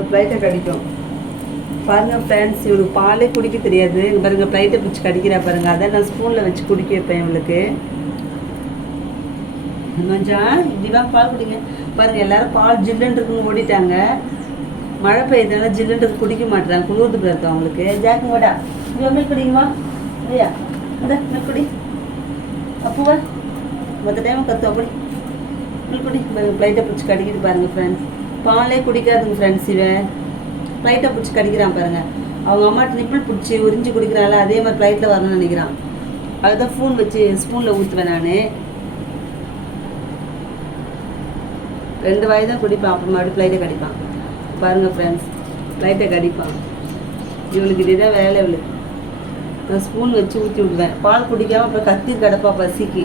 ஒரு ப்ளைட்டை கடிக்கும் பாருங்கள் ஃப்ரெண்ட்ஸ். இவளுக்கு பாலே குடிக்க தெரியாது. இங்கே பாருங்கள் ப்ளைட்டை பிடிச்சி கடிக்கிறா பாருங்கள். அதை நான் ஸ்பூனில் வச்சு குடிக்க வைப்பேன் இவளுக்கு. கொஞ்சம் இப்படிதான் பால் குடிங்க பாருங்கள். எல்லோரும் பால் ஜில்லுன்னு இருக்குன்னு ஓடிட்டாங்க. மழை பெய்யுதுனால ஜில்லுன்றது குடிக்க மாட்டேறாங்க. குளிர்ந்து போயிருந்தோம் அவங்களுக்கு. ஜாக்கு வாடா இங்கே மில்க் குடிக்குமா இல்லையா? அட மில்க் குடி அப்புவா மற்ற டைம் கற்று அப்படி மில்க் குடி. பாருங்கள் ப்ளைட்டை பிடிச்சி கடிக்கிட்டு பாருங்கள் ஃப்ரெண்ட்ஸ். பாலே குடிக்காதுங்க ஃப்ரெண்ட்ஸ். இவன் ப்ளைட்டை பிடிச்சி கடிக்கிறான் பாருங்கள். அவங்க அம்மாட்ட நிப்பிள் பிடிச்சி உறிஞ்சி குடிக்கிறாள். அதே மாதிரி ப்ளைட்டில் வரணும்னு நினைக்கிறான். அதுதான் ஸ்பூனில் ஊற்றுவேன் நான். 2 வாய் தான் குடிப்பான். அப்புறம் மறுபடியும் ப்ளைட்டை கடிப்பான் பாருங்கள் ஃப்ரெண்ட்ஸ். ப்ளைட்டை கடிப்பான். இவளுக்கு இதுதான் வேலை. இவளுக்கு நான் ஸ்பூன் வச்சு ஊற்றி விடுவேன். பால் குடிக்காமல் அப்புறம் கத்தி கிடப்பா பசிக்கு.